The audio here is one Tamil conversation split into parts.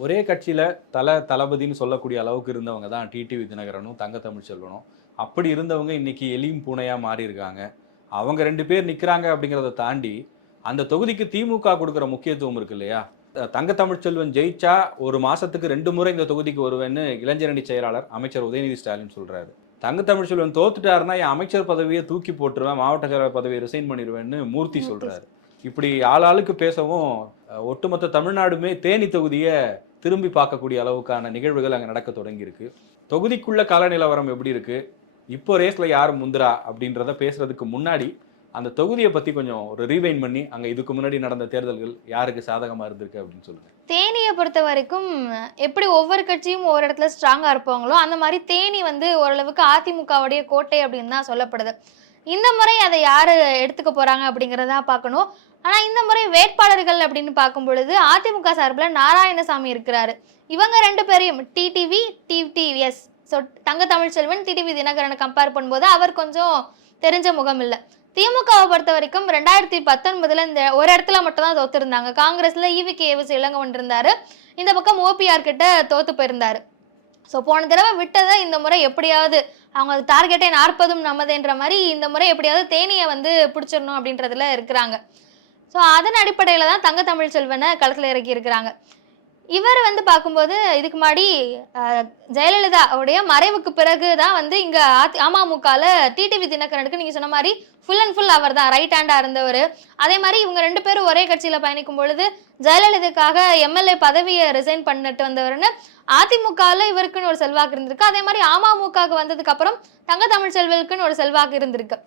ஒரே கட்சியில தல தளபதின்னு சொல்லக்கூடிய அளவுக்கு இருந்தவங்க தான் டிடிவி தினகரனும் தங்க தமிழ்ச்செல்வனும் அப்படி இருந்தவங்க இன்னைக்கு எலியும் பூனையா மாறி இருக்காங்க அவங்க ரெண்டு பேர் நிக்கிறாங்க அப்படிங்கிறத தாண்டி அந்த தொகுதிக்கு திமுக கொடுக்குற முக்கியத்துவம் இருக்கு இல்லையா? தங்க தமிழ்ச்செல்வன் ஜெயிச்சா ஒரு மாசத்துக்கு ரெண்டு முறை இந்த தொகுதிக்கு வருவேன்னு இளைஞரணி செயலாளர் அமைச்சர் உதயநிதி ஸ்டாலின் சொல்றாரு. தங்க தமிழ்ச்செல்வன் தோத்துட்டாருன்னா என் அமைச்சர் பதவியை தூக்கி போட்டுருவேன் மாவட்ட செயலாளர் பதவியை ரிசைன் பண்ணிடுவேன்னு மூர்த்தி சொல்றாரு. இப்படி ஆளாளுக்கு பேசவும் ஒட்டுமொத்த தமிழ்நாடுமே தேனி தொகுதியை திரும்பி பார்க்கக்கூடிய அளவுக்கான நிகழ்வுகள் அங்கே நடக்க தொடங்கியிருக்கு. தொகுதிக்குள்ள கால நிலவரம் எப்படி இருக்கு? இப்போ ரேஸில் யார் முந்திரா அப்படின்றத பேசுறதுக்கு முன்னாடி அந்த தொகுதியை பத்தி கொஞ்சம் ஒரு ரீவைன் பண்ணி அங்கே இதுக்கு முன்னாடி நடந்த தேர்தல்கள் யாருக்கு சாதகமாக இருந்திருக்கு அப்படின்னு சொல்லுங்க. தேனியை பொறுத்த வரைக்கும் எப்படி ஒவ்வொரு கட்சியும் ஒரு இடத்துல ஸ்ட்ராங்கா இருப்பாங்களோ அந்த மாதிரி தேனி வந்து ஓரளவுக்கு அதிமுகவுடைய கோட்டை அப்படின்னு தான் சொல்லப்படுது. இந்த முறை அதை யாரு எடுத்துக்க போறாங்க அப்படிங்கிறதா பார்க்கணும். ஆனால் இந்த முறை வேட்பாளர்கள் அப்படின்னு பார்க்கும் பொழுது அதிமுக சார்பில் நாராயணசாமி இருக்கிறாரு. இவங்க ரெண்டு பேரையும் டிடிவி டிடிஎஸ் ஸோ தங்க தமிழ்ச்செல்வன் டிடிவி தினகரனை கம்பேர் பண்ணும்போது அவர் கொஞ்சம் தெரிஞ்ச முகம் இல்லை திமுகவை பொறுத்த வரைக்கும் ரெண்டாயிரத்தி பத்தொன்பதுல இந்த ஒரு இடத்துல மட்டும் தான் தோத்துருந்தாங்க. காங்கிரஸ்ல ஈவி கே எஸ் இளங்கவன் இருந்தாரு இந்த பக்கம் ஓபிஆர் கிட்ட தோத்து போயிருந்தாரு. ஸோ போன தடவை விட்டதை இந்த முறை எப்படியாவது அவங்க டார்கெட்டே நாற்பதும் நமதுன்ற மாதிரி இந்த முறை எப்படியாவது தேனியை வந்து பிடிச்சிடணும் அப்படின்றதுல இருக்கிறாங்க. ஸோ அதன் அடிப்படையில் தான் தங்க தமிழ் செல்வனை களத்தில் இறக்கி இருக்கிறாங்க. இவர் வந்து பார்க்கும்போது இதுக்கு முன்னாடி ஜெயலலிதா உடைய மறைவுக்கு பிறகு தான் வந்து இங்கே அதி அமமுகவில் டிடிவி தினகரனுக்கு நீங்கள் சொன்ன மாதிரி ஃபுல் அண்ட் ஃபுல் அவர் தான் ரைட் ஹேண்டாக இருந்தவர். அதே மாதிரி இவங்க ரெண்டு பேரும் ஒரே கட்சியில் பயணிக்கும் பொழுது ஜெயலலிதாக்காக எம்எல்ஏ பதவியை ரிசைன் பண்ணிட்டு வந்தவர்னு அதிமுகவில் இவருக்குன்னு ஒரு செல்வாக்கு இருந்திருக்கு. அதே மாதிரி அமமுகவுக்கு வந்ததுக்கு அப்புறம் தங்க தமிழ் செல்வனுக்குன்னு ஒரு செல்வாக்கு இருந்திருக்கு.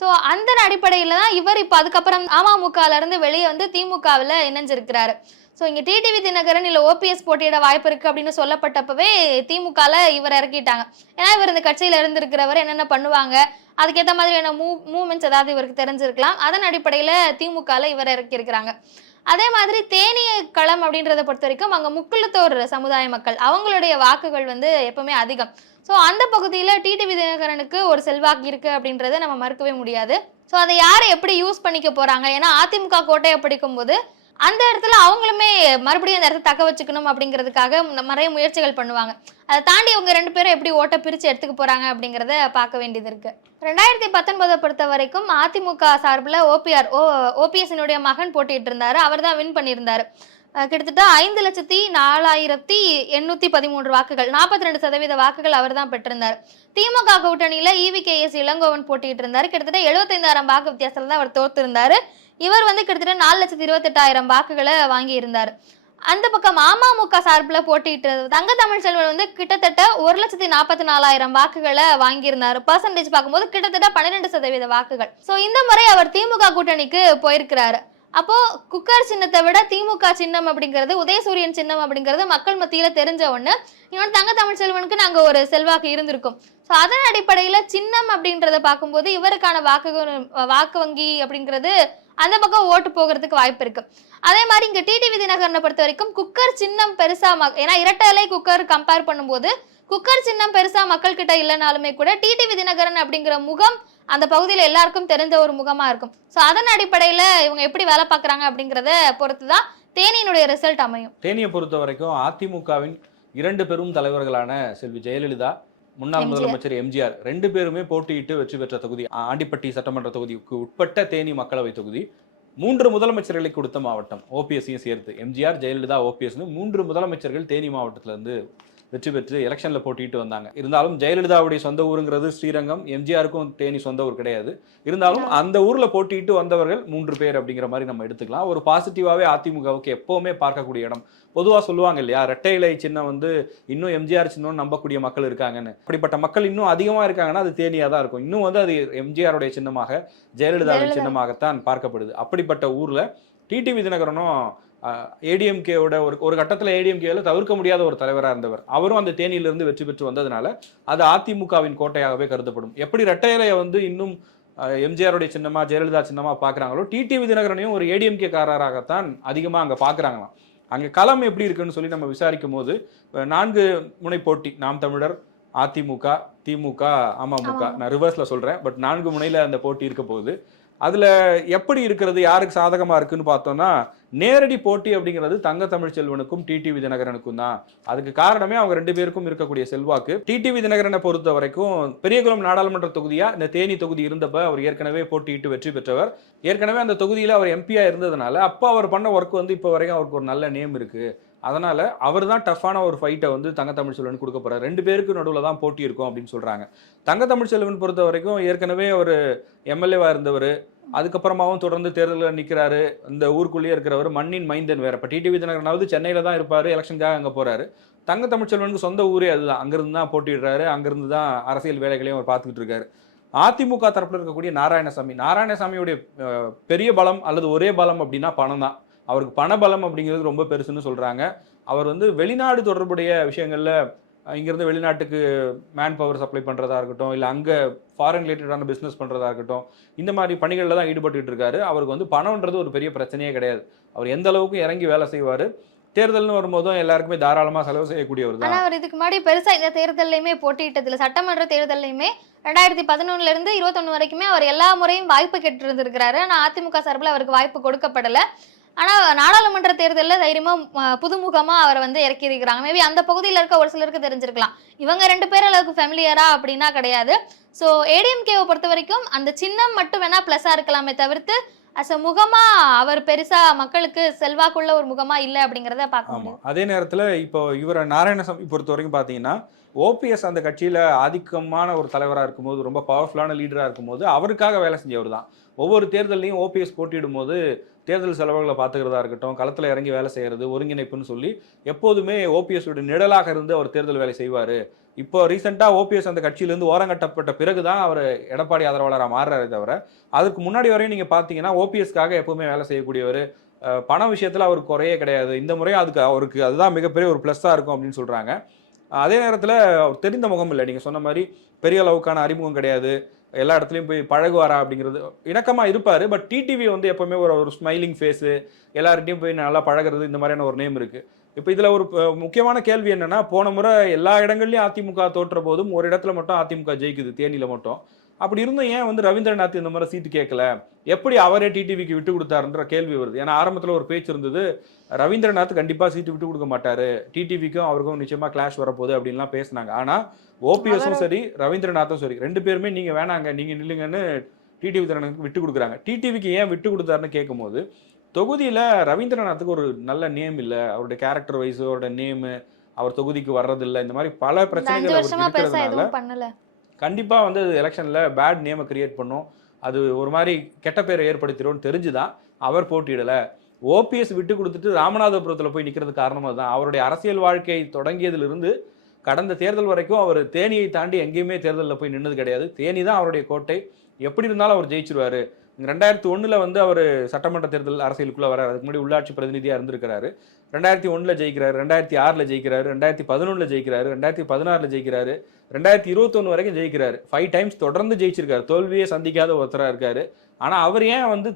ஸோ அந்த அடிப்படையில் தான் இவர் இப்போ அதுக்கப்புறம் அமமுகலேருந்து வெளியே வந்து திமுகவில் இணைஞ்சிருக்கிறாரு. ஸோ இங்கே டிடிவி தினகரன் இல்லை ஓபிஎஸ் போட்டியிட வாய்ப்பு இருக்குது அப்படின்னு சொல்லப்பட்டப்பவே திமுகவில் இவர் இறக்கிட்டாங்க. ஏன்னா இவர் இந்த கட்சியில் இருந்திருக்கிறவர் என்னென்ன பண்ணுவாங்க அதுக்கேற்ற மாதிரியான மூ மூமெண்ட்ஸ் ஏதாவது இவருக்கு தெரிஞ்சிருக்கலாம். அதன் அடிப்படையில் திமுகவில் இவர் இறக்கியிருக்கிறாங்க. அதே மாதிரி தேனிய களம் அப்படின்றத பொறுத்த வரைக்கும் அங்கே முக்குளத்தோர் சமுதாய மக்கள் அவங்களுடைய வாக்குகள் வந்து எப்பவுமே அதிகம். ஸோ அந்த பகுதியில் டிடிவி தினகரனுக்கு ஒரு செல்வாக்கு இருக்கு அப்படின்றத நம்ம மறுக்கவே முடியாது. ஸோ அதை யார் எப்படி யூஸ் பண்ணிக்க போறாங்க? ஏன்னா அதிமுக கோட்டையை பிடிக்கும்போது அந்த இடத்துல அவங்களுமே மறுபடியும் அந்த இடத்த தக்க வச்சுக்கணும் அப்படிங்கிறதுக்காக நிறைய முயற்சிகள் பண்ணுவாங்க. அதை தாண்டி இவங்க ரெண்டு பேரும் எப்படி ஓட்ட பிரித்து எடுத்துக்க போகிறாங்க அப்படிங்கிறத பார்க்க வேண்டியது இருக்குது ரெண்டாயிரத்தி பத்தொன்பதை பொறுத்த வரைக்கும் அதிமுக சார்பில் ஓபிஆர் ஓ ஓபிஎஸ்னுடைய மகன் போட்டிட்டு இருந்தார் அவர் தான் வின் பண்ணியிருந்தார். கிட்டத்தட்ட ஐந்து லட்சத்தி நாலாயிரத்தி எண்ணூத்தி பதிமூன்று வாக்குகள் நாற்பத்தி ரெண்டு சதவீத வாக்குகள் அவர் தான் பெற்றிருந்தார். திமுக கூட்டணியில இவி கே எஸ் இளங்கோவன் போட்டிட்டு இருந்தாரு கிட்டத்தட்ட எழுபத்தைந்தாயிரம் வாக்கு வித்தியாசத்துல தான் அவர் தோத்திருந்தாரு. இவர் வந்து கிட்டத்தட்ட நாலு லட்சத்தி இருபத்தெட்டாயிரம் வாக்குகளை வாங்கியிருந்தார். அந்த பக்கம் அமமுக சார்பில் போட்டிட்டு தங்க தமிழ் செல்வன் வந்து கிட்டத்தட்ட ஒரு லட்சத்தி நாற்பத்தி நாலாயிரம் வாக்குகளை வாங்கியிருந்தார். பர்சன்டேஜ் பார்க்கும்போது கிட்டத்தட்ட பன்னிரெண்டு சதவீத வாக்குகள். ஸோ இந்த முறை அவர் திமுக கூட்டணிக்கு போயிருக்கிறாரு. அப்போ குக்கர் சின்னத்தை விட திமுக சின்னம் அப்படிங்கிறது உதயசூரியன் சின்னம் அப்படிங்கிறது மக்கள் மத்தியில தெரிஞ்ச ஒண்ணு. இன்னொன்று தங்க தமிழ் செல்வனுக்கு நாங்க ஒரு செல்வாக்கு இருந்திருக்கும். ஸோ அதன் அடிப்படையில சின்னம் அப்படின்றத பார்க்கும்போது இவருக்கான வாக்கு வாக்கு வங்கி அப்படிங்கிறது அந்த பக்கம் ஓட்டு போகிறதுக்கு வாய்ப்பு இருக்கு. அதே மாதிரி இங்க டிடிவி தினகரனை பொறுத்த வரைக்கும் குக்கர் சின்னம் பெருசா மக்- ஏன்னா இரட்டை குக்கர் கம்பேர் பண்ணும்போது குக்கர் சின்னம் பெருசா மக்கள் கிட்ட இல்லைனாலுமே கூட டிடிவி தினகரன் அப்படிங்கிற முகம் அந்த பகுதியில் எல்லாருக்கும் தெரிஞ்ச ஒரு முகமா இருக்கும். ஸோ அதன் அடிப்படையில இவங்க எப்படி வேலை பார்க்கறாங்க அப்படிங்கிறத பொறுத்து தான் தேனியினுடைய ரிசல்ட் அமையும். தேனியை பொறுத்த வரைக்கும் அதிமுகவின் இரண்டு பெரும் தலைவர்களான செல்வி ஜெயலலிதா முன்னாள். முதலமைச்சர் எம்ஜிஆர் ரெண்டு பேருமே போட்டியிட்டு வெற்றி பெற்ற தொகுதி ஆண்டிப்பட்டி சட்டமன்ற தொகுதிக்கு உட்பட்ட தேனி மக்களவை தொகுதி. மூன்று முதலமைச்சர்களை கொடுத்த மாவட்டம் ஓபிஎஸ்ஸையும் சேர்த்து எம்ஜிஆர் ஜெயலலிதா ஓபிஎஸ்னு மூன்று முதலமைச்சர்கள் தேனி மாவட்டத்துல இருந்து வெற்றி பெற்று எலெக்ஷன்ல போட்டிட்டு வந்தாங்க. இருந்தாலும் ஜெயலலிதாவுடைய சொந்த ஊருங்கிறது ஸ்ரீரங்கம் எம்ஜிஆருக்கும் தேனி சொந்த ஊர் கிடையாது. இருந்தாலும் அந்த ஊர்ல போட்டிட்டு வந்தவர்கள் மூன்று பேர் அப்படிங்கிற மாதிரி நம்ம எடுத்துக்கலாம். ஒரு பாசிட்டிவாவே அதிமுகவுக்கு எப்பவுமே பார்க்கக்கூடிய இடம். பொதுவா சொல்லுவாங்க இல்லையா ரெட்டை இலை சின்னம் வந்து இன்னும் எம்ஜிஆர் சின்னம் நம்பக்கூடிய மக்கள் இருக்காங்கன்னு. அப்படிப்பட்ட மக்கள் இன்னும் அதிகமா இருக்காங்கன்னா அது தேனியா தான் இருக்கும். இன்னும் வந்து அது எம்ஜிஆருடைய சின்னமாக ஜெயலலிதாவின் ஜெயலலிதா. சின்னமாகத்தான் பார்க்கப்படுது. அப்படிப்பட்ட ஊர்ல டிடிவி தினகரனும் ஏடிஎம்கேவோட ஒரு ஒரு கட்டத்தில் ஏடிஎம்கேல தவிர்க்க முடியாத ஒரு தலைவராக இருந்தவர். அவரும் அந்த தேனியிலிருந்து வெற்றி பெற்று வந்ததுனால அது அதிமுகவின் கோட்டையாகவே கருதப்படும். எப்படி ரெட்டை இலையை வந்து இன்னும் எம்ஜிஆருடைய சின்னமா ஜெயலலிதா சின்னமா பார்க்கறாங்களோ டிடிவி தினகரனையும் ஒரு ஏடிஎம்கே காரராகத்தான் அதிகமா அங்க பார்க்கறாங்களாம். அங்க களம் எப்படி இருக்குன்னு சொல்லி நம்ம விசாரிக்கும் போது நான்கு முனை போட்டி நாம் தமிழர் அதிமுக திமுக அமமுக. நான் ரிவர்ஸ்ல சொல்றேன் பட் நான்கு முனையில அந்த போட்டி இருக்க போகுது அதில் எப்படி இருக்கிறது யாருக்கு சாதகமாக இருக்குன்னு பார்த்தோம்னா நேரடி போட்டி அப்படிங்கிறது தங்க தமிழ்ச்செல்வனுக்கும் டிடிவி தினகரனுக்கும் தான். அதுக்கு காரணமே அவங்க ரெண்டு பேருக்கும் இருக்கக்கூடிய செல்வாக்கு. டிடிவி தினகரனை பொறுத்த வரைக்கும் பெரியகுளம் நாடாளுமன்ற தொகுதியா இந்த தேனி தொகுதி இருந்தப்ப அவர் ஏற்கனவே போட்டியிட்டு வெற்றி பெற்றவர். ஏற்கனவே அந்த தொகுதியில் அவர் எம்பியா இருந்ததுனால அப்போ அவர் பண்ண ஒர்க் வந்து இப்போ வரைக்கும் அவருக்கு ஒரு நல்ல நேம் இருக்குது அதனால் அவர் தான் டஃப்பான ஒரு ஃபைட்டை வந்து தங்க தமிழ்ச்செல்வன் கொடுக்க போகிறார் ரெண்டு பேருக்கு நடுவில் தான் போட்டி இருக்கும் அப்படின்னு சொல்கிறாங்க தங்க தமிழ்ச்செல்வன் பொறுத்த வரைக்கும் ஏற்கனவே அவர் எம்எல்ஏவாக இருந்தவர். அதுக்கப்புறமாவும் தொடர்ந்து தேர்தலில் நிற்கிறாரு இந்த ஊருக்குள்ளேயே இருக்கிறவர் மண்ணின் மைந்தன் வேற. இப்போ டிடிவி தினகரனாவது சென்னையில் தான் இருப்பார். எலெக்ஷனுக்காக அங்கே போகிறாரு தங்க தமிழ்ச்செல்வனுக்கு சொந்த ஊரே அதுதான். அங்கேருந்து தான் போட்டிடுறாரு அங்கேருந்து தான் அரசியல் வேலைகளையும் அவர் பார்த்துக்கிட்டு இருக்காரு. அதிமுக தரப்பில் இருக்கக்கூடிய நாராயணசாமி. நாராயணசாமியுடைய பெரிய பலம் அல்லது ஒரே பலம் அப்படின்னா பணம் தான் அவருக்கு பண பலம் அப்படிங்கிறது ரொம்ப பெருசுன்னு சொல்கிறாங்க அவர் வந்து வெளிநாடு தொடர்புடைய விஷயங்களில் இங்கேருந்து இங்கிருந்து வெளிநாட்டுக்கு மேன் பவர் சப்ளை பண்றதா இருக்கட்டும் இல்லை அங்கே ஃபாரின் ரிலேட்டடான பிஸ்னஸ் பண்ணுறதா இருக்கட்டும் இந்த மாதிரி பணிகளில் தான் ஈடுபட்டுட்டு இருக்காரு. அவருக்கு வந்து பணம்ன்றது ஒரு பெரிய பிரச்சனையே கிடையாது. அவர் எந்த அளவுக்கு இறங்கி வேலை செய்வார் தேர்தல்னு வரும்போதும் எல்லாருக்குமே தாராளமா செலவு செய்யக்கூடியவர் தான். அவர் இதுக்கு முன்னாடி பெருசா இந்த தேர்தல்லையுமே போட்டியிட்டது சட்டமன்ற தேர்தல்லையுமே ரெண்டாயிரத்தி பதினொன்னுல இருந்து இருபத்தொன்னு வரைக்குமே அவர் எல்லா முறையும் வாய்ப்பு கேட்டு இருந்திருக்கிறாரு ஆனால் அதிமுக சார்பில் அவருக்கு வாய்ப்பு கொடுக்கப்படலை. ஆனா நாடாளுமன்ற தேர்தலில் தைரியமா அஹ், புதுமுகமா அவரை வந்து இறக்கி இருக்கிறாங்க மேபி அந்த பகுதியில் இருக்க ஒரு சிலருக்கு தெரிஞ்சிருக்கலாம். இவங்க ரெண்டு பேர் அளவுக்கு ஃபெமிலியரா அப்படின்னா கிடையாது. ஸோ ஏடிஎம்கேவை பொறுத்த வரைக்கும் அந்த சின்னம் மட்டும் வேணா ப்ளஸ்ஸா இருக்கலாமே தவிர்த்து அஸ் அ முகமா அவர் பெருசா மக்களுக்கு செல்வாக்குள்ள ஒரு முகமா இல்லை அப்படிங்கிறத பார்க்க அதே நேரத்துல இப்போ இவரை நாராயணசாமி பொறுத்த வரைக்கும் பாத்தீங்கன்னா ஓபிஎஸ் அந்த கட்சியில ஆதிக்கமான ஒரு தலைவரா இருக்கும்போது ரொம்ப பவர்ஃபுல்லான லீடரா இருக்கும்போது அவருக்காக வேலை செஞ்சவர் தான் ஒவ்வொரு தேர்தல்லையும் ஓபிஎஸ் போட்டியிடும் போது தேர்தல் செலவுகளை பார்த்துக்கிறதா இருக்கட்டும் களத்தில் இறங்கி வேலை செய்கிறது ஒருங்கிணைப்புன்னு சொல்லி எப்போதுமே ஓபிஎஸ் நிழலாக இருந்து அவர் தேர்தல் வேலை செய்வார். இப்போ ரீசெண்டாக ஓபிஎஸ் அந்த கட்சியிலேருந்து ஓரங்கட்டப்பட்ட பிறகுதான் அவர் எடப்பாடி ஆதரவாளராக மாறுறாரே தவிர அதுக்கு முன்னாடி வரையும் நீங்கள் பார்த்தீங்கன்னா ஓபிஎஸ்க்காக எப்போவுமே வேலை செய்யக்கூடியவர். பண விஷயத்தில் அவருக்கு குறையே கிடையாது. இந்த முறையும் அதுக்கு அவருக்கு அதுதான் மிகப்பெரிய ஒரு ப்ளஸ்ஸாக இருக்கும் அப்படின்னு சொல்கிறாங்க அதே நேரத்தில் அவர் தெரிந்த முகம் இல்லை. நீங்கள் சொன்ன மாதிரி பெரிய அளவுக்கான அறிமுகம் கிடையாது. எல்லா இடத்துலையும் போய் பழகுவாரா அப்படிங்கிறது இணக்கமாக இருப்பார் பட் டிடிவி வந்து எப்போவுமே ஒரு ஒரு ஸ்மைலிங் ஃபேஸு எல்லார்கிட்டையும் போய் நல்லா பழகுறது இந்த மாதிரியான ஒரு நேம் இருக்குது இப்போ இதில் ஒரு முக்கியமான கேள்வி என்னென்னா போன முறை எல்லா இடங்கள்லையும் அதிமுக தோற்ற போதும் ஒரு இடத்துல மட்டும் அதிமுக ஜெயிக்குது தேனியில் மட்டும். அப்படி இருந்தும் ஏன் வந்து ரவீந்திரநாத் இந்த மாதிரி சீட்டு கேட்கல? எப்படி அவரே டிடிவிக்கு விட்டு கொடுத்தாருன்ற கேள்வி வருது. ஏன்னா ஆரம்பத்துல ஒரு பேச்சு இருந்தது ரவீந்திரநாத் கண்டிப்பா சீட்டு விட்டு கொடுக்க மாட்டாரு. டிடிவிக்கும் அவருக்கும் நிச்சயமா கிளாஷ் வரப்போகுது அப்படின்லாம் பேசினாங்க. ஆனா ஓபிஎஸும் சரி ரவீந்திரநாத்தும் சரி ரெண்டு பேருமே நீங்க வேணாங்க நீங்க நில்லுங்கன்னு டிடிவி திறனுக்கு விட்டு கொடுக்குறாங்க. டிடிவிக்கு ஏன் விட்டு கொடுத்தாருன்னு கேட்கும்போது தொகுதியில ரவீந்திரநாத்துக்கு ஒரு நல்ல நேம் இல்ல. அவருடைய கேரக்டர் வைஸ் அவரோட நேம் அவர் தொகுதிக்கு வர்றதில்ல. இந்த மாதிரி பல பிரச்சனைகள் கண்டிப்பாக வந்து அது பேட் நேமை கிரியேட் பண்ணும். அது ஒரு மாதிரி கெட்ட பேரை ஏற்படுத்திடும்னு தெரிஞ்சுதான் அவர் போட்டியிடலை. ஓபிஎஸ் விட்டு கொடுத்துட்டு ராமநாதபுரத்தில் போய் நிற்கிறது காரணமாக தான் அவருடைய அரசியல் வாழ்க்கை தொடங்கியதிலிருந்து கடந்த தேர்தல் வரைக்கும் அவர் தேனியை தாண்டி எங்கேயுமே தேர்தலில் போய் நின்னது கிடையாது. தேனி தான் அவருடைய கோட்டை. எப்படி இருந்தாலும் அவர் ஜெயிச்சிருவாரு. ரெண்டாயிரத்தி ஒன்றில் வந்து அவர் சட்டமன்ற தேர்தல் அரசியலுக்குள்ளே வராரு. அதுக்கு முன்னாடி உள்ளாட்சி பிரதிநிதியாக இருந்திருக்கிறாரு. ரெண்டாயிரத்தி ஒன்றில் ஜெயிக்கிறாரு ரெண்டாயிரத்தி ஆறில் ஜெயிக்கிறாரு ரெண்டாயிரத்தி பதினொன்றில் ஜெயிக்கிறாரு ரெண்டாயிரத்தி பதினாறில் ஜெயிக்கிறாரு ரெண்டாயிரத்தி இருபத்தொன்று வரைக்கும் ஜெயிக்கிறாரு. ஃபைவ் டைம்ஸ் தொடர்ந்து ஜெயிச்சிருக்காரு. தோல்வியே சந்திக்காத ஒருத்தராக இருக்காரு. ஆனால் அவர் ஏன் வந்து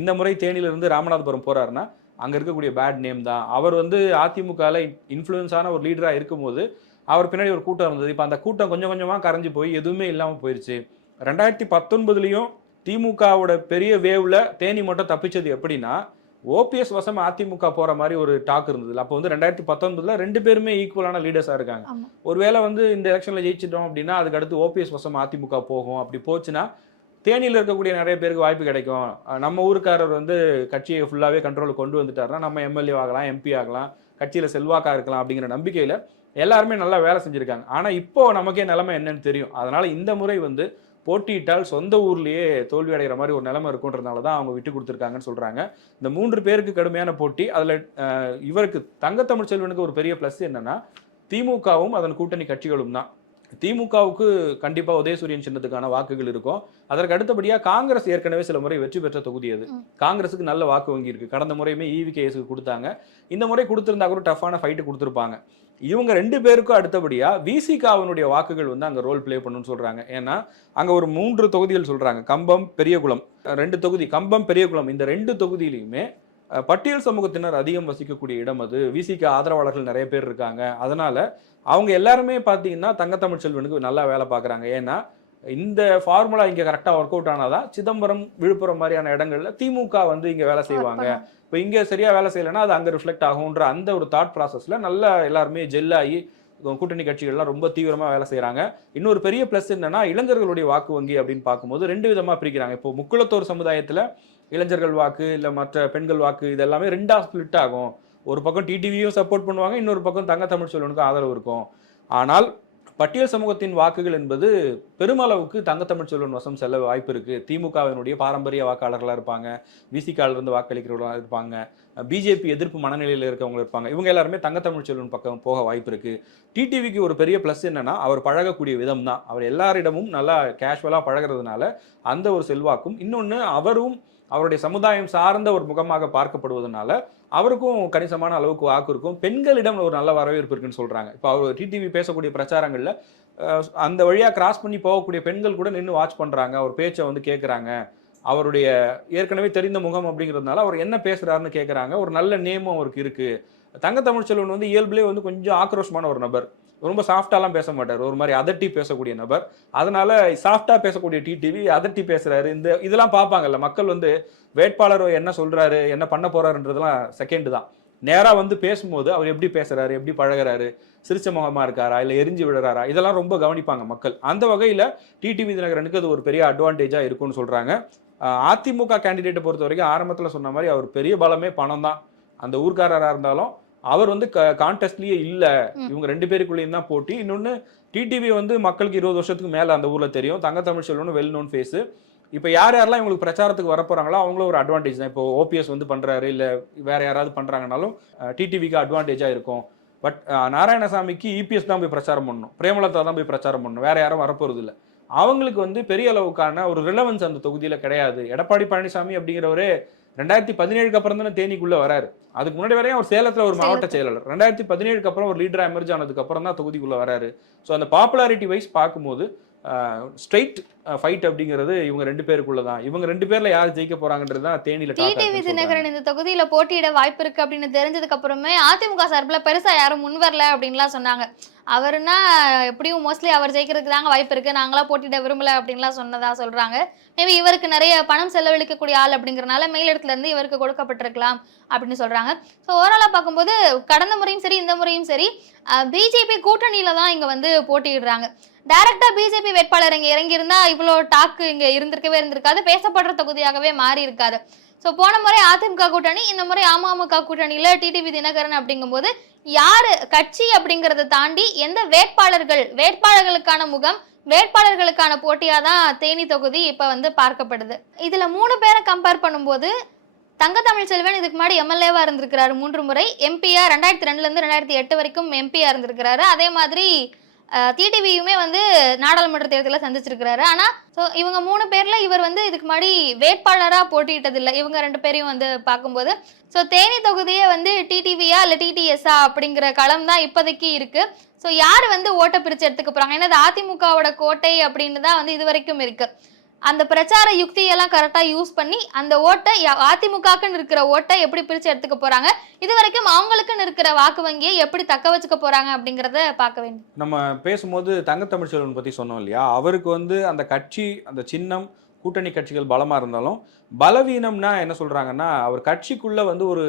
இந்த முறை தேனியில இருந்து ராமநாதபுரம் போகிறாருன்னா அங்கே இருக்கக்கூடிய பேட் நேம் தான். அவர் வந்து அதிமுகவில் இன்ஃப்ளூயன்ஸான ஒரு லீடராக இருக்கும்போது அவர் பின்னாடி ஒரு கூட்டம் இருந்தது. இப்போ அந்த கூட்டம் கொஞ்சம் கொஞ்சமாக கரைஞ்சு போய் எதுவுமே இல்லாமல் போயிடுச்சு ரெண்டாயிரத்தி பத்தொன்பதுலேயும் திமுகவோட பெரிய வேவ்ல தேனி மட்டும் தப்பிச்சது எப்படின்னா ஓபிஎஸ் வசம் அதிமுக போற மாதிரி ஒரு டாக் இருந்தது அப்போ வந்து ரெண்டாயிரத்தி பத்தொன்பதுல ரெண்டு பேருமே ஈக்குவலான லீடர்ஸா இருக்காங்க. ஒருவேளை வந்து இந்த எலெக்ஷன்ல ஜெயிச்சிட்டோம் அப்படின்னா அதுக்கு அடுத்து ஓபிஎஸ் வசம் அதிமுக போகும். அப்படி போச்சுன்னா தேனியில் இருக்கக்கூடிய நிறைய பேருக்கு வாய்ப்பு கிடைக்கும். நம்ம ஊருக்காரர் வந்து கட்சியை ஃபுல்லாவே கண்ட்ரோல் கொண்டு வந்துட்டாருன்னா நம்ம எம்எல்ஏ ஆகலாம் எம்பி ஆகலாம் கட்சியில செல்வாக்கா இருக்கலாம் அப்படிங்கிற நம்பிக்கையில எல்லாருமே நல்லா வேலை செஞ்சிருக்காங்க. ஆனா இப்போ நமக்கே நிலைமை என்னன்னு தெரியும். அதனால இந்த முறை வந்து போட்டியிட்டால் சொந்த ஊர்லயே தோல்வி அடைகிற மாதிரி ஒரு நிலைமை இருக்குன்றதுனால தான் அவங்க விட்டு கொடுத்துருக்காங்கன்னு சொல்றாங்க. இந்த மூன்று பேருக்கு கடுமையான போட்டி. அதுல இவருக்கு தங்க தமிழ்ச்செல்வனுக்கு ஒரு பெரிய பிளஸ் என்னன்னா திமுகவும் அதன் கூட்டணி கட்சிகளும் தான். திமுகவுக்கு கண்டிப்பா உதயசூரியன் சின்னத்துக்கான வாக்குகள் இருக்கும். அதற்கு அடுத்தபடியா காங்கிரஸ் ஏற்கனவே சில முறை வெற்றி பெற்ற தொகுதி அது. காங்கிரஸுக்கு நல்ல வாக்கு வங்கி இருக்கு. கடந்த முறையுமே E இவிகேஎஸ்க்கு கொடுத்தாங்க. இந்த முறை கொடுத்திருந்தா கூட டஃப்பான ஃபைட்டு கொடுத்துருப்பாங்க. இவங்க ரெண்டு பேருக்கும் அடுத்தபடியாக விசிகாவினுடைய வாக்குகள் வந்து அங்கே ரோல் ப்ளே பண்ணுன்னு சொல்கிறாங்க ஏன்னா அங்கே ஒரு மூன்று தொகுதிகள் சொல்கிறாங்க கம்பம் பெரியகுளம். ரெண்டு தொகுதி கம்பம் பெரியகுளம். இந்த ரெண்டு தொகுதியிலையுமே பட்டியல் சமூகத்தினர் அதிகம் வசிக்கக்கூடிய இடம் அது. விசிக ஆதரவாளர்கள் நிறைய பேர் இருக்காங்க. அதனால அவங்க எல்லாருமே பார்த்தீங்கன்னா தங்கத்தமிழ் செல்வனுக்கு நல்லா வேலை பார்க்குறாங்க ஏன்னா இந்த ஃபார்முலா இங்க கரெக்டா ஒர்க் அவுட் ஆனாதான் சிதம்பரம் விழுப்புரம் மாதிரியான இடங்கள்ல திமுக வந்து இங்க வேலை செய்வாங்க. இப்போ இங்க சரியா வேலை செய்யலைன்னா அது அங்க ரிஃப்ளெக்ட் ஆகுன்ற அந்த ஒரு தாட் ப்ராசஸ்ல நல்லா எல்லாருமே ஜெல் ஆகி கூட்டணி கட்சிகள்லாம் ரொம்ப தீவிரமா வேலை செய்றாங்க இன்னொரு பெரிய ப்ளஸ் என்னன்னா இளைஞர்களுடைய வாக்கு வங்கி அப்படின்னு பார்க்கும்போது ரெண்டு விதமா பிரிக்கிறாங்க. இப்போ முக்குளத்தோர் சமுதாயத்துல இளைஞர்கள் வாக்கு இல்ல மற்ற பெண்கள் வாக்கு இது எல்லாமே ரெண்டா ஸ்பிளிட் ஆகும். ஒரு பக்கம் டிடிவியும் சப்போர்ட் பண்ணுவாங்க இன்னொரு பக்கம் தங்க தமிழ் செல்வனுக்கும் ஆதரவு இருக்கும். ஆனால் பட்டியல் சமூகத்தின் வாக்குகள் என்பது பெருமளவுக்கு தங்கத்தமிழ்ச்செல்வன் செல்வன் வசம் செல்ல வாய்ப்பு இருக்கு. திமுகவினுடைய பாரம்பரிய வாக்காளர்களாக இருப்பாங்க. விசிகால இருந்து வாக்களிக்கிறவர்களா இருப்பாங்க. பிஜேபி எதிர்ப்பு மனநிலையில் இருக்கவங்க இருப்பாங்க. இவங்க எல்லாருமே தங்கத்தமிழ்ச்செல்வன் செல்வன் பக்கம் போக வாய்ப்பு இருக்கு. டிடிவிக்கு ஒரு பெரிய ப்ளஸ் என்னன்னா அவர் பழகக்கூடிய விதம் தான் அவர் எல்லாரிடமும் நல்லா கேஷுவலாக பழகுறதுனால அந்த ஒரு செல்வாக்கும். இன்னொன்று அவரும் அவருடைய சமுதாயம் சார்ந்த ஒரு முகமாக பார்க்கப்படுவதனால அவருக்கும் கணிசமான அளவுக்கு வாக்கு இருக்கும். பெண்களிடம் ஒரு நல்ல வரவேற்பு இருக்குன்னு சொல்றாங்க. இப்போ அவர் டிடிவி பேசக்கூடிய பிரச்சாரங்கள்ல அந்த வழியா கிராஸ் பண்ணி போகக்கூடிய பெண்கள் கூட நின்று வாட்ச் பண்றாங்க. அவர் பேச்சை வந்து கேட்குறாங்க அவருடைய ஏற்கனவே தெரிந்த முகம் அப்படிங்கிறதுனால அவர் என்ன பேசுறாருன்னு கேட்குறாங்க ஒரு நல்ல நேமும் அவருக்கு இருக்கு. தங்க தமிழ்ச்செல்வன் வந்து இயல்புலேயே வந்து கொஞ்சம் ஆக்ரோஷமான ஒரு நபர். ரொம்ப சாஃப்டாலாம் பேச மாட்டார் ஒரு மாதிரி அதட்டி பேசக்கூடிய நபர். அதனால சாஃப்டா பேசக்கூடிய டிடிவி அதட்டி பேசுறாரு. இந்த இதெல்லாம் பார்ப்பாங்கல்ல மக்கள் வந்து வேட்பாளர் என்ன சொல்றாரு என்ன பண்ண போறாருன்றதெல்லாம் செகண்ட் தான். நேரா வந்து பேசும்போது அவர் எப்படி பேசுறாரு எப்படி பழகுறாரு சிரிச்ச முகமா இருக்காரா இல்ல எரிஞ்சு விடுறாரா இதெல்லாம் ரொம்ப கவனிப்பாங்க மக்கள். அந்த வகையில டிடிவி தினகரனுக்கு அது ஒரு பெரிய அட்வான்டேஜா இருக்கும்னு சொல்றாங்க. அதிமுக கேண்டிடேட்டை பொறுத்த வரைக்கும் ஆரம்பத்தில் சொன்ன மாதிரி அவர் பெரிய பலமே பணம் தான். அந்த ஊர்க்காரராக இருந்தாலும் அவர் வந்து கான்டெஸ்ட்லயே இல்ல. இவங்க ரெண்டு பேருக்குள்ளேயும் தான் போட்டி. இன்னொன்னு டிடிவி வந்து மக்களுக்கு இருபது வருஷத்துக்கு மேல அந்த ஊர்ல தெரியும். Thanga Tamil Selvan well known face இப்போ யார் யாரெல்லாம் இவங்களுக்கு பிரச்சாரத்துக்கு வர போறாங்களோ அவங்களும் ஒரு அட்வான்டேஜ் தான். இப்போ ஓபிஎஸ் வந்து பண்றாரு இல்ல வேற யாராவது பண்றாங்கனாலும் டிடிவிக்கு அட்வான்டேஜா இருக்கும். பட் நாராயணசாமிக்கு இபிஎஸ் தான் போய் பிரச்சாரம் பண்ணணும். பிரேமலதா தான் போய் பிரச்சாரம் பண்ணணும். வேற யாரும் வரப்போறது இல்ல. அவங்களுக்கு வந்து பெரிய அளவுக்கான ஒரு ரிலவன்ஸ் அந்த தொகுதியில கிடையாது. எடப்பாடி பழனிசாமி அப்படிங்கிறவரே ரெண்டாயிரத்தி பதினேழுக்கு அப்புறம் தானே தேனிக்குள்ள வராரு. அதுக்கு முன்னாடி வரையும் அவர் சேலத்துல ஒரு மாவட்ட செயலாளர். ரெண்டாயிரத்தி பதினேழுக்கு அப்புறம் ஒரு லீடரா எமர்ஜ் ஆனதுக்கு அப்புறம் தான் தொகுதிக்குள்ள வராரு. ஸோ அந்த பாப்புலாரிட்டி வைஸ் பார்க்கும்போது ஸ்ட்ரைட் ஃபைட் அப்படிங்கிறது இவங்க ரெண்டு பேருக்குள்ள தான் இவங்க ரெண்டு பேர்ல யார் ஜெயிக்க போறாங்கன்றது தான் தேனியில டிடிவி. தினகரன் இந்த தொகுதியில போட்டியிட வாய்ப்பு இருக்கு அப்படின்னு தெரிஞ்சதுக்கு அப்புறமே அதிமுக சார்பில் பெருசா யாரும் முன் வரல அப்படின்லாம் சொன்னாங்க. அவருன்னா எப்படியும் மோஸ்ட்லி அவர் ஜெயிக்கிறதுக்கு தாங்க வாய்ப்பு இருக்கு. நாங்களா போட்டியிட விரும்பல அப்படின்லாம் சொன்னதா சொல்றாங்க. மேபி இவருக்கு நிறைய பணம் செலவழிக்கக்கூடிய ஆள் அப்படிங்கறனால மேலிடத்துல இருந்து இவருக்கு கொடுக்கப்பட்டிருக்கலாம் அப்படின்னு சொல்றாங்க. ஸோ ஓவராலா பார்க்கும்போது கடந்த முறையும் சரி இந்த முறையும் சரி பிஜேபி கூட்டணியில தான் இங்க வந்து போட்டியிடுறாங்க. டைரக்டா பிஜேபி வேட்பாளர் இங்க இறங்கியிருந்தா இவ்வளோ டாக்கு இங்க இருந்திருக்கவே இருந்திருக்காது. பேசப்படுற தொகுதியாகவே மாறி இருக்காது. ஸோ போன முறை அதிமுக கூட்டணி இந்த முறை அமமுக கூட்டணியில டிடிவி தினகரன் அப்படிங்கும்போது யாரு கட்சி அப்படிங்கறத தாண்டி எந்த வேட்பாளர்கள் வேட்பாளர்களுக்கான முகம் வேட்பாளர்களுக்கான போட்டியா தான் தேனி தொகுதி இப்ப வந்து பார்க்கப்படுது. இதுல மூணு பேரை கம்பேர் பண்ணும்போது தங்க தமிழ் செல்வன் இதுக்கு முன்னாடி எம்எல்ஏவா இருந்திருக்கிறாரு மூன்று முறை. எம்பியா ரெண்டாயிரத்தி ரெண்டுல இருந்து ரெண்டாயிரத்தி எட்டு வரைக்கும் எம்பியா இருந்திருக்கிறாரு. அதே மாதிரி டிடிவியுமே வந்து நாடாளுமன்ற தேர்தலில் சந்திச்சிருக்கிறாரு. ஆனால் ஸோ இவங்க மூணு பேரில் இவர் வந்து இதுக்கு முன்னாடி வேட்பாளராக போட்டியிட்டதில்லை. இவங்க ரெண்டு பேரையும் வந்து பார்க்கும்போது. ஸோ தேனி தொகுதியே வந்து டிடிவியா இல்லை டிடிஎஸ்ஆ அப்படிங்கிற களம் தான் இப்போதைக்கு இருக்குது ஸோ யார் வந்து ஓட்டை பிரித்து எடுத்துக்க போகிறாங்க ஏன்னா இது அதிமுகவோட கோட்டை அப்படின்னு தான் வந்து இது வரைக்கும் இருக்குது அந்த பிரச்சார யுக்தியெல்லாம் கரெக்டாக யூஸ் பண்ணி அந்த ஓட்டை யா- அதிமுகக்குன்னு இருக்கிற ஓட்டை எப்படி பிரித்து எடுத்துக்க போகிறாங்க இது வரைக்கும் அவங்களுக்குன்னு இருக்கிற வாக்கு வங்கியை எப்படி தக்க வச்சுக்க போகிறாங்க அப்படிங்கிறத பார்க்க வேண்டும். நம்ம பேசும்போது தங்கத்தமிழ் செல்வன் பற்றி சொன்னோம் இல்லையா? அவருக்கு வந்து அந்த கட்சி அந்த சின்னம் கூட்டணி கட்சிகள் பலமாக இருந்தாலும் பலவீனம்னா என்ன சொல்கிறாங்கன்னா அவர் கட்சிக்குள்ளே வந்து ஒரு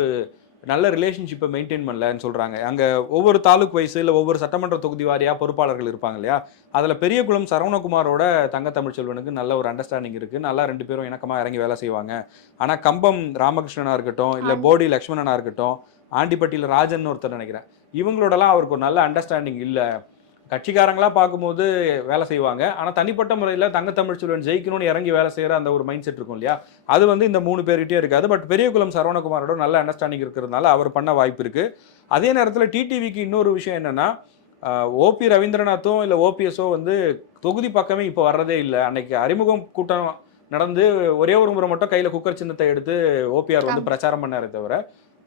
நல்ல ரிலேஷன்ஷிப்பை மெயின்டைன் பண்ணலன்னு சொல்றாங்க. அங்க ஒவ்வொரு தாலுக் வயசு இல்ல ஒவ்வொரு சட்டமன்ற தொகுதி வாரியா பொறுப்பாளர்கள் இருப்பாங்க இல்லையா? அதுல பெரியகுளம் சரவணகுமாரோட தங்க தமிழ்ச்செல்வனுக்கு நல்ல ஒரு அண்டர்ஸ்டாண்டிங் இருக்கு. நல்லா ரெண்டு பேரும் இணக்கமா இறங்கி வேலை செய்வாங்க. ஆனா கம்பம் ராமகிருஷ்ணனா இருக்கட்டும் இல்ல. போடி லக்ஷ்மணனா இருக்கட்டும் ஆண்டிப்பட்டியில ராஜன் ஒருத்தர் நினைக்கிறேன். இவங்களோடலாம் அவருக்கு ஒரு நல்ல அண்டர்ஸ்டாண்டிங் இல்ல. கட்சிக்காரங்களா பார்க்கும்போது வேலை செய்வாங்க. ஆனா தனிப்பட்ட முறையில தங்க தமிழ்ச்செல்வன் ஜெயிக்கணும்னு இறங்கி வேலை செய்யற அந்த ஒரு மைண்ட் செட் இருக்கும் இல்லையா? அது வந்து இந்த மூணு பேர்கிட்டயும் இருக்காது. பட் பெரியகுளம் சரவணகுமாரோட நல்ல அண்டர்ஸ்டாண்டிங் இருக்கிறதுனால அவர் பண்ண வாய்ப்பு இருக்கு. அதே நேரத்துல டிடிவிக்கு இன்னொரு விஷயம் என்னன்னா ஓபி ரவீந்திரநாத்தும் இல்ல ஓபிஎஸோ வந்து தொகுதி பக்கமே இப்போ வர்றதே இல்லை. அன்னைக்கு அறிமுகம் கூட்டம் நடந்து ஒரே ஒரு முறை மட்டும் கையில குக்கர் சின்னத்தை எடுத்து ஓபிஆர் வந்து. பிரச்சாரம் பண்ணாரே தவிர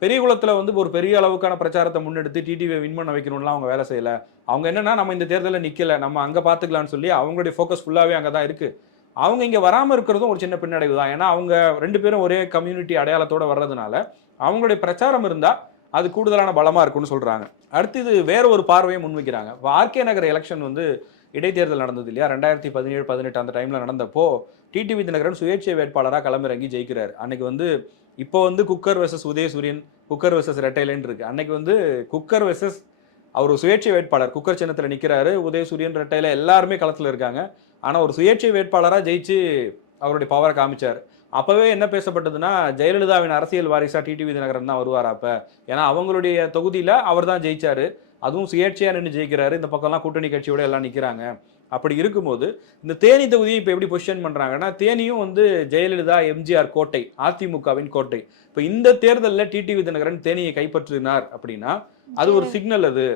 பெரிய குளத்தில் வந்து ஒரு பெரிய அளவுக்கான பிரச்சாரத்தை முன்னெடுத்து டிடிவியை வின் பண்ண வைக்கணும்லாம் அவங்க வேலை செய்யல. அவங்க என்னன்னா நம்ம இந்த தேர்தலில் நிற்கலை நம்ம அங்கே பார்த்துக்கலான்னு சொல்லி அவங்களுடைய ஃபோக்கஸ் ஃபுல்லாகவே அங்கே தான் இருக்குது அவங்க இங்கே வராமல் இருக்கிறதும் ஒரு சின்ன பின்னடைவு தான். ஏன்னா அவங்க ரெண்டு பேரும் ஒரே கம்யூனிட்டி அடையாளத்தோட வர்றதுனால அவங்களுடைய பிரச்சாரம் இருந்தால் அது கூடுதலான பலமாக இருக்கும்னு சொல்கிறாங்க அடுத்து இது வேற ஒரு பார்வையை முன்வைக்கிறாங்க. இப்போ ஆர்கே நகர் எலெக்ஷன் வந்து இடைத்தேர்தல் நடந்தது இல்லையா ரெண்டாயிரத்தி பதினேழு பதினெட்டு அந்த டைமில் நடந்தப்போ டிடிவி தினகரன் சுயேட்சை வேட்பாளராக களமிறங்கி ஜெயிக்கிறார். அன்னைக்கு வந்து இப்போ வந்து cooker versus Udhayasooriyan cooker versus ரெட்டைலன் இருக்கு. அன்னைக்கு வந்து குக்கர் வெர்சஸ் அவர் சுயேட்சை வேட்பாளர். குக்கர் சின்னத்தில் நிற்கிறாரு உதயசூரியன் ரெட்டையில எல்லாருமே களத்தில் இருக்காங்க. ஆனால் ஒரு சுயேட்சை வேட்பாளராக ஜெயிச்சு அவருடைய பவரை காமிச்சார். அப்போவே என்ன பேசப்பட்டதுன்னா ஜெயலலிதாவின் அரசியல் வாரிசாக டிடிவி தினகரன் தான் வருவார் அப்போ? ஏன்னா அவங்களுடைய தொகுதியில் அவர் தான் ஜெயிச்சாரு. அதுவும் சுயேட்சையா நின்று ஜெயிக்கிறாரு. இந்த பக்கம்லாம் கூட்டணி கட்சியோட எல்லாம் நிக்கிறாங்க. அப்படி இருக்கும்போது இந்த தேனி தொகுதியை இப்போ எப்படி பொசிஷன் பண்றாங்கன்னா தேனியும் வந்து ஜெயலலிதா எம்ஜிஆர் கோட்டை அதிமுகவின் கோட்டை. இப்போ இந்த தேர்தலில் டிடிவி தினகரன் தேனியை கைப்பற்றினார் அப்படின்னா அது ஒரு சிக்னல் அது.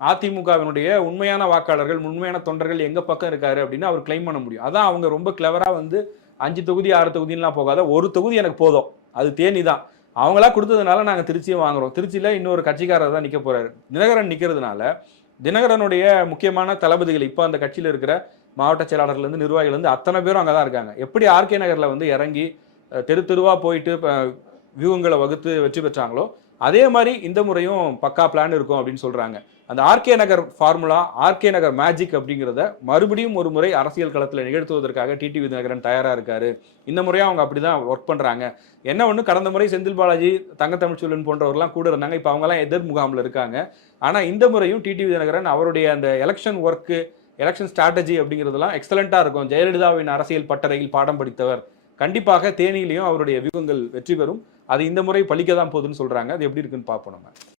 அதிமுகவினுடைய உண்மையான வாக்காளர்கள் உண்மையான தொண்டர்கள் எங்க பக்கம் இருக்காரு அப்படின்னு அவர் கிளைம் பண்ண முடியும். அதான் அவங்க ரொம்ப கிளவரா வந்து அஞ்சு தொகுதி ஆறு தொகுதின்லாம் போகாத ஒரு தொகுதி எனக்கு போதும். அது தேனி தான் அவங்களா கொடுத்ததுனால நாங்கள் திருச்சியை வாங்குறோம். திருச்சியில் இன்னொரு கட்சிக்காரர் தான் நிற்க போறாரு. தினகரன் நிற்கிறதுனால தினகரனுடைய முக்கியமான தளபதிகள் இப்போ அந்த கட்சியில் இருக்கிற மாவட்ட செயலாளர்லேருந்து நிர்வாகிகள்லேருந்து நிர்வாகிகள் அத்தனை பேரும் அங்கே தான் இருக்காங்க. எப்படி ஆர்கே நகரில் வந்து இறங்கி தெரு தெருவாக போயிட்டு வியூகங்களை வகுத்து வெற்றி பெற்றாங்களோ அதே மாதிரி இந்த முறையும் பக்கா பிளான் இருக்கும் அப்படின்னு சொல்கிறாங்க அந்த RK Nagar formula RK Nagar magic அப்படிங்கிறத மறுபடியும் ஒரு முறை அரசியல் களத்தில் நிகழ்த்துவதற்காக டிடி விதிநகரன் தயாராக இருக்காரு. இந்த முறையும் அவங்க அப்படிதான் ஒர்க் பண்ணுறாங்க என்ன ஒன்று கடந்த முறை செந்தில் பாலாஜி தங்கத்தமிழ்ச்சூழன் போன்றவர்கள்லாம் கூட இருந்தாங்க. இப்போ அவங்கலாம் எதிர் முகாமில் இருக்காங்க. ஆனால் இந்த முறையும் டிடிவி தினகரன் அவருடைய அந்த எலெக்ஷன் ஒர்க்கு எலெக்ஷன் ஸ்ட்ராட்டஜி அப்படிங்கிறதெல்லாம் எக்ஸலண்ட்டாக இருக்கும். ஜெயலலிதாவின் அரசியல் பட்டறையில் பாடம் படித்தவர். கண்டிப்பாக தேனியிலையும் அவருடைய வியூகங்கள் வெற்றி பெறும். அது இந்த முறை பழிக்க தான் போகுதுன்னு சொல்கிறாங்க அது எப்படி இருக்குன்னு பார்ப்போம் நம்ம.